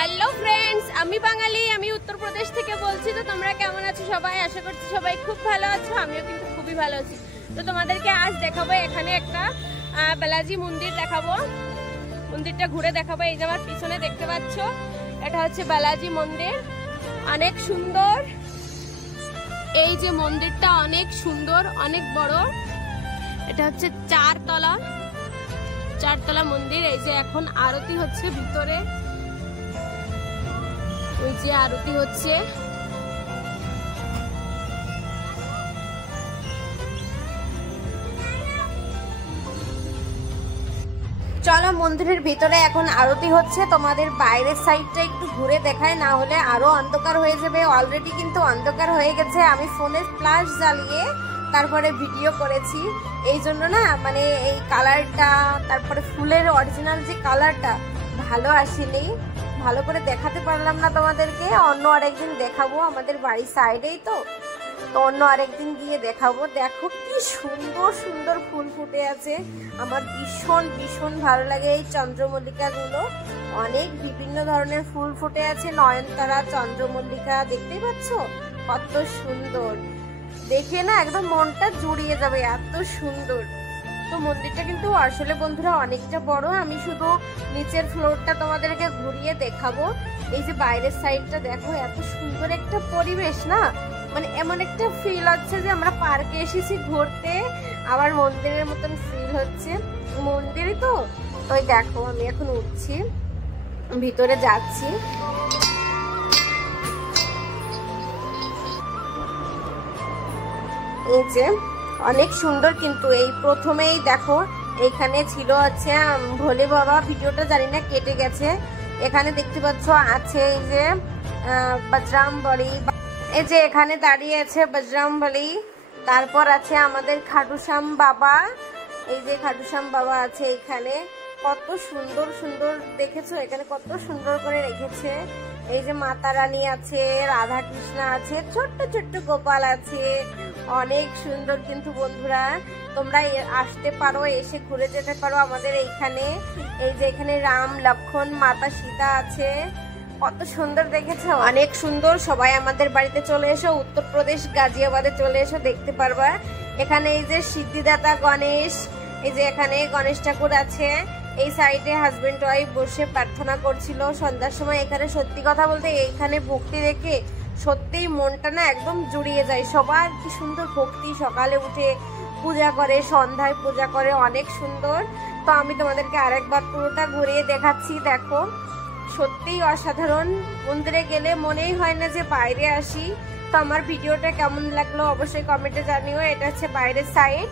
hello friends আমি বাঙালি আমি উত্তরপ্রদেশ থেকে বলছি তো তোমরা কেমন আছো সবাই আশা করছি সবাই খুব ভালো আছো আমিও কিন্তু খুবই ভালো আছি তো তোমাদেরকে আজ দেখাবো এখানে একটা বালাজি মন্দির দেখাবো মন্দিরটা ঘুরে দেখাবো এই যে আমার পিছনে দেখতে পাচ্ছো এটা হচ্ছে বালাজি মন্দির অনেক সুন্দর এই যে মন্দিরটা অনেক সুন্দর অনেক বড় এটা হচ্ছে চারতলা মন্দির এই যে এখন আরতি হচ্ছে ভিতরে ওই যে আরতি হচ্ছে চলো মন্দিরের ভিতরে এখন আরতি হচ্ছে তোমাদের বাইরের সাইডটা একটু ঘুরে দেখায় না হলে আরো অন্ধকার হয়ে যাবে অলরেডি কিন্তু অন্ধকার হয়ে গেছে আমি ফোনে ফ্ল্যাশ জ্বালিয়ে তারপরে ভিডিও করেছি এই জন্য না মানে এই কালারটা তারপরে ফুলের অরিজিনাল যে কালারটা ভালো আসেনি ভালো করে দেখাতে পারলাম না তোমাদেরকে অন্য আরেকদিন দেখাবো আমাদের বাড়ির সাইডেই তো অন্য আরেকদিন গিয়ে দেখাবো দেখো কি সুন্দর সুন্দর ফুল ফুটে আছে আমার ভীষণ ভীষণ ভালো লাগে এই চন্দ্রমল্লিকা গুলো অনেক বিভিন্ন ধরনের ফুল ফুটে আছে নয়নতারা চন্দ্রমল্লিকা দেখতেই পাচ্ছ কত সুন্দর দেখে না একদম মনটা জুড়িয়ে যাবে এত সুন্দর তো মন্দিরটা কিন্তু আসলে বন্ধুরা অনেকটা বড় আমি শুধু নিচের ফ্লোরটা তোমাদেরকে ঘুরিয়ে দেখাবো এই যে বাইরের সাইডটা দেখো এত সুন্দর একটা পরিবেশ না মানে এমন একটা ফিল হচ্ছে যে আমরা পার্কে এসেছি ঘুরতে আবার মন্দিরের মতন ফিল হচ্ছে মন্দিরই তো ওই দেখো আমি এখন উঠছি ভিতরে যাচ্ছি এই যে অনেক সুন্দর কিন্তু এই প্রথমেই দেখো এখানে ছিল হচ্ছে ভোলে বাবা ভিডিওটা জানি না কেটে গেছে এখানে দেখতে পাচ্ছ আছে এই যে বজরংবলী এই যে এখানে দাঁড়িয়ে আছে বজরংবলী তারপর আছে আমাদের খাটুশ্যাম বাবা এই যে খাটুশ্যাম বাবা আছে এখানে কত সুন্দর সুন্দর দেখেছো এখানে কত সুন্দর করে রেখেছে এই যে মাতা রানী আছে রাধা কৃষ্ণ আছে ছোট্ট ছোট্ট গোপাল আছে অনেক সুন্দর কিন্তু বন্ধুরা তোমরা আসতে পারো এসে ঘুরে যেতে পারো আমাদের এইখানে এই যে এখানে রাম লক্ষ্মণ মাতা সীতা আছে কত সুন্দর দেখেছো অনেক সুন্দর সবাই আমাদের বাড়িতে চলে এসো উত্তরপ্রদেশ গাজিয়াবাদে চলে এসো দেখতে পারবা এখানে এই যে সিদ্ধিদাতা গণেশ এই যে এখানে গণেশ ঠাকুর আছে এই সাইডে হাজবেন্ড ওয়াইফ বসে প্রার্থনা করছিল সন্ধ্যার সময় এখানে সত্যি কথা বলতে এইখানে ভক্তি দেখে সত্যিই মনটা না একদম জুড়িয়ে যায় সবার কি সুন্দর ভক্তি সকালে উঠে পূজা করে সন্ধ্যায় পূজা করে অনেক সুন্দর তো আমি তোমাদেরকে আরেকবার পুরোটা ঘুরিয়ে দেখাচ্ছি দেখো সত্যিই অসাধারণ মন্দিরে গেলে মনেই হয় না যে বাইরে আসি তো আমার ভিডিওটা কেমন লাগলো অবশ্যই কমেন্টে জানিও এটা হচ্ছে বাইরের সাইড